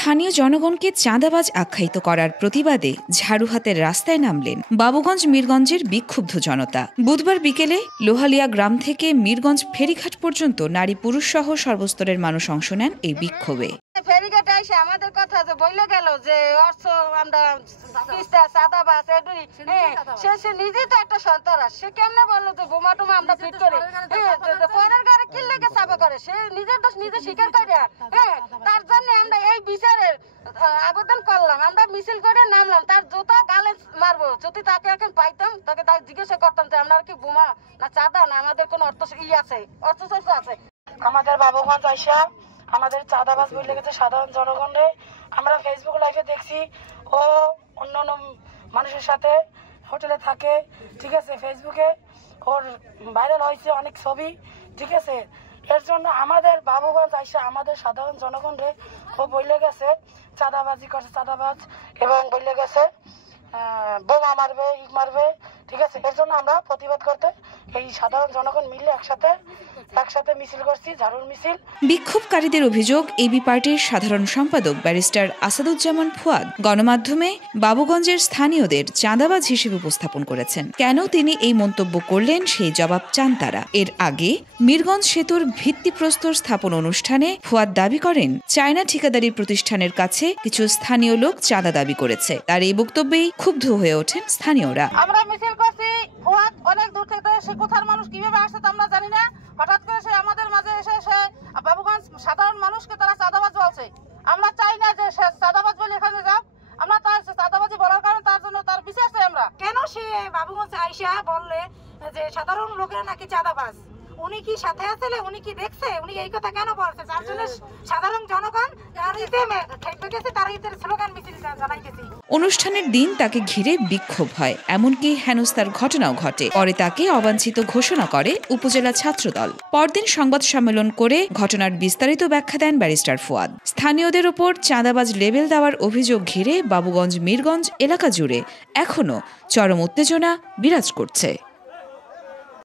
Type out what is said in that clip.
স্থানীয় জনগণকে চাঁদাবাজ আখ্যায়িত করার প্রতিবাদে ঝাড়ু হাতের রাস্তায় নামলেন বাবুগঞ্জ মিরগঞ্জের বিক্ষুব্ধ জনতা। বুধবার বিকেলে লোহালিয়া গ্রাম থেকে মিরগঞ্জ ফেরিঘাট পর্যন্ত নারী পুরুষ সহ সর্বস্তরের মানুষ অংশ নেন এই বিক্ষোভে। ফেরিঘাটে এসে আমাদের কথা যে বইলে গেল যে অর্থ আমরা চাঁদাবাজ সে নিজে তো একটা সন্ত্রাস। সে কেমনে বললো যে বোমা টোমা আমরা ফিট করি, পরের ঘরে কি লেগে চাপা করে, সে নিজের দোষ নিজে স্বীকার করে। তার জন্য আমরা এই বিচারের আবেদন করলাম, আমরা মিছিল করে নামলাম। তার জুতা গালে মারবো, যদি তাকে এখন পাইতাম তাকে তাই জিজ্ঞাসা করতাম যে আমরা কি বোমা না চাঁদা না আমাদের কোন অর্থ আছে, অর্থশস্ত্র আছে। আমাদের বাবুগঞ্জ আইসা আমাদের চাঁদাবাজ বলে গেছে সাধারণ জনগণে। আমরা ফেসবুক লাইভে দেখছি ও অন্যান্য মানুষের সাথে হোটেলে থাকে, ঠিক আছে, ফেসবুকে ওর ভাইরাল হয়েছে অনেক ছবি, ঠিক আছে। এর জন্য আমাদের বাবুগঞ্জ আইসা আমাদের সাধারণ জনগণে ও বলে গেছে চাঁদাবাজি করছে, চাঁদাবাজ, এবং বলে গেছে বোমা মারবে, ইট মারবে, ঠিক আছে। এর জন্য আমরা প্রতিবাদ করতে এই সাধারণ জনগণ মিলে একসাথে মিছিল করছি, ঝাড়ুর মিছিল। বিক্ষোভকারীদের অভিযোগ, এবি পার্টির সাধারণ সম্পাদক ব্যারিস্টার আসাদুজ্জামান ফুয়াদ গণমাধ্যমে বাবুগঞ্জের স্থানীয়দের চাঁদাবাজ হিসেবে উপস্থাপন করেছেন। কেন তিনি এই মন্তব্য করলেন সেই জবাব চান তারা। এর আগে মিরগঞ্জ সেতুর ভিত্তিপ্রস্তর স্থাপন অনুষ্ঠানে ফুয়াদ দাবি করেন চায়না ঠিকাদারি প্রতিষ্ঠানের কাছে কিছু স্থানীয় লোক চাঁদা দাবি করেছে। তার এই বক্তব্যেই ক্ষুব্ধ হয়ে ওঠেন স্থানীয়রা। আমরা মিছিল করছি, ফুয়াদ অনেক দূর থেকে, সে কোথার মানুষ কিভাবে আসছে তা আমরা জানি না। হঠাৎ করে সে আমাদের মাঝে এসে সে বাবুগঞ্জ সাধারণ মানুষকে তারা চাঁদাবাজ বলছে। আমরা চাই না যে সে চাঁদাবাজ বলে এখানে যাক, আমরা তার চাঁদাবাজি বলার কারণে তার জন্য তার বিচার চাই। আমরা কেন সে বাবুগঞ্জ আইসা বললে যে সাধারণ লোকেরা নাকি চাঁদাবাজ? উনি কি সাথে আসলে, উনি কি দেখছে, উনি এই কথা কেন বলছে? যার জন্য সাধারণ জনগণ স্লোগান মিছিল জানাইতেছি। অনুষ্ঠানের দিন তাকে ঘিরে বিক্ষোভ হয়, এমনকি হেনস্থার ঘটনাও ঘটে। পরে তাকে অবাঞ্ছিত ঘোষণা করে উপজেলা ছাত্রদল। পরদিন সংবাদ সম্মেলন করে ঘটনার বিস্তারিত ব্যাখ্যা দেন ব্যারিস্টার ফুয়াদ। স্থানীয়দের ওপর চাঁদাবাজ লেবেল দেওয়ার অভিযোগ ঘিরে বাবুগঞ্জ মিরগঞ্জ এলাকা জুড়ে এখনও চরম উত্তেজনা বিরাজ করছে।